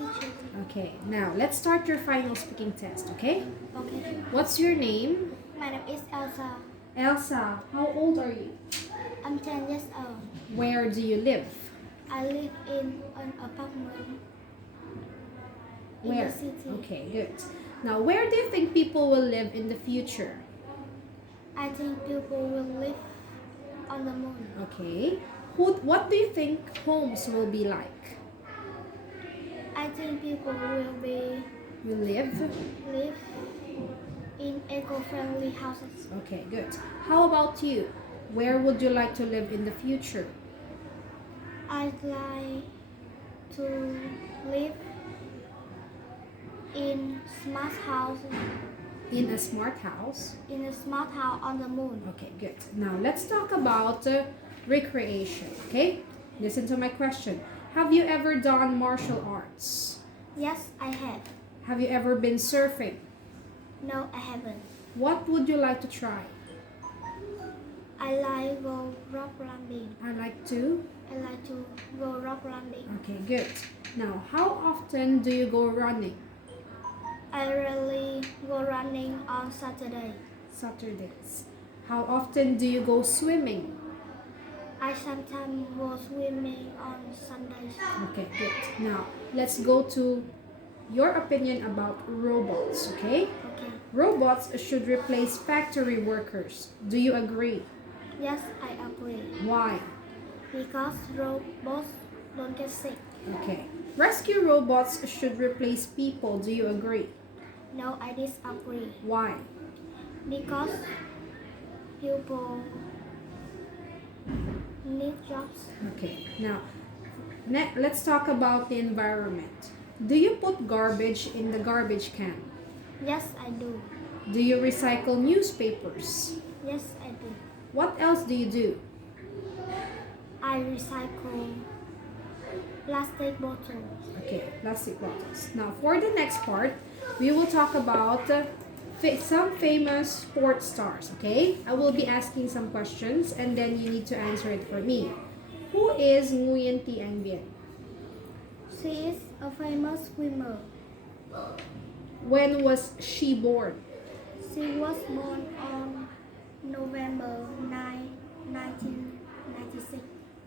teacher. Okay, now let's start your final speaking test, okay? Okay. What's your name? My name is Elsa. Elsa. How old are you? I'm 10 years old. Where do you live? I live in an apartment in Where? the city. Okay, good. Now, where do you think people will live in the future? I think people will live on the moon. Okay. What do you think homes will be like? I think people will Live? live in eco-friendly houses. Okay, good. How about you? Where would you like to live in the future? I'd like to live in smart house In a smart house? in a smart house on the moon. Okay, good. Now let's talk about recreation, okay? Listen to my question. Have you ever done martial arts? Yes, I have. Have you ever been surfing? No, I haven't. What would you like to try? I like go rock climbing. I like to. I like to go rock climbing. Okay, good. Now, how often do you go running? I really go running on Saturday. Saturdays. How often do you go swimming? I sometimes go swimming on Sundays. Okay, good. Now, let's go to your opinion about robots, okay? Okay. Robots should replace factory workers. Do you agree? Yes, I agree. Why? Because robots don't get sick. Okay. Rescue robots should replace people. Do you agree? No, I disagree. Why? Because people need jobs. Okay. Now, let's talk about the environment. Do you put garbage in the garbage can? Yes, I do. Do you recycle newspapers? Yes, I do. What else do you do? I recycle plastic bottles. Okay, plastic bottles. Now, for the next part, we will talk about some famous sports stars, okay? I will be asking some questions and then you need to answer it for me. Who is Nguyen Thi Anh Bien? She is a famous swimmer. When was she born? She was born on November 9, 1996.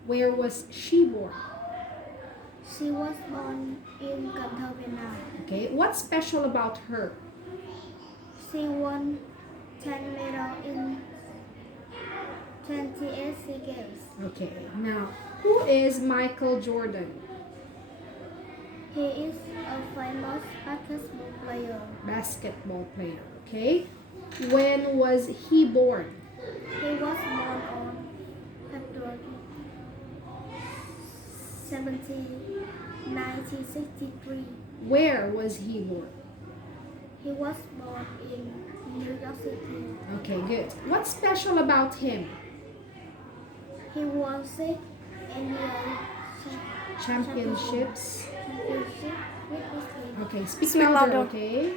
Where was she born? She was born in Cần Thơ, Vietnam. Okay, what's special about her? She won 10 medals in 28 SEA Games. Okay, now, who is Michael Jordan? He is a famous Basketball player, okay? When was he born? He was born on February 17, 1963. Where was he born? He was born in New York City. Okay, good. What's special about him? He won 6 NBA Championships. championship with his team. Okay, speak louder, okay?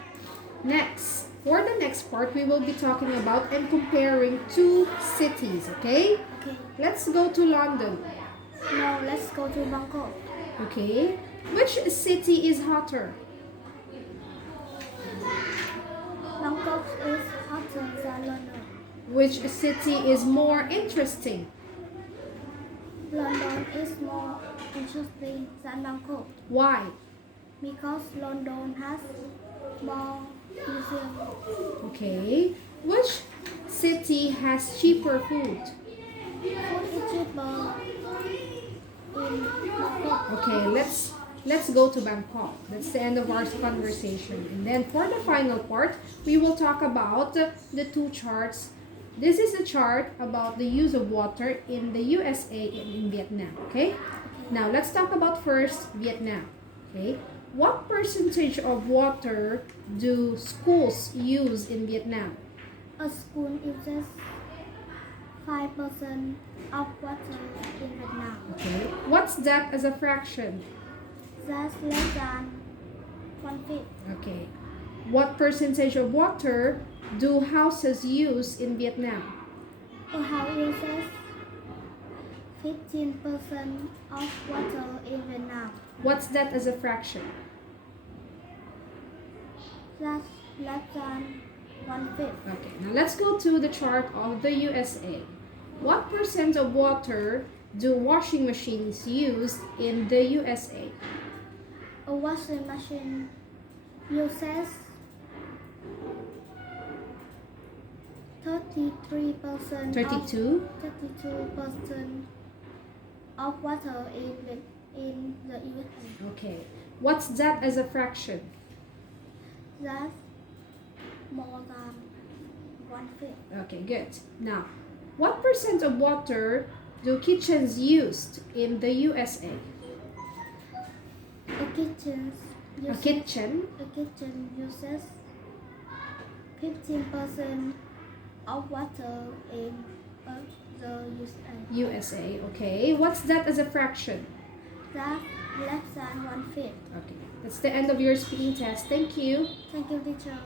Next, for the next part, we will be talking about and comparing two cities, okay? Okay. Let's go to London, Now let's go to Bangkok. okay? Which city is hotter? Bangkok is hotter than London. Which city is more interesting? London is more interesting than Bangkok Why? because London has more museums. Okay. Which city has cheaper food? Food is cheaper in Bangkok. Okay, let's go to Bangkok. That's the end of our conversation. And then for the final part, we will talk about the two charts. This is a chart about the use of water in the USA and in Vietnam, okay? Now, let's talk about first Vietnam, okay? What percentage of water do schools use in Vietnam? A school uses 5% of water in Vietnam. Okay. What's that as a fraction? That's less than 1/5. Okay. What percentage of water do houses use in Vietnam? A house uses 15% of water in Vietnam. What's that as a fraction? That's less than 1/5. Okay, now let's go to the chart of the USA. What percent of water do washing machines use in the USA? A washing machine uses 33% 32? 32% of water in the USA. Okay. What's that as a fraction? That's more than 1/5. Okay, good. Now, what percent of water do kitchens use in the USA? A kitchen A uses kitchen? 15% of water in the USA. USA, okay. What's that as a fraction? That's less than 1/5. Okay, that's the end of your speaking test. Thank you. Thank you, teacher.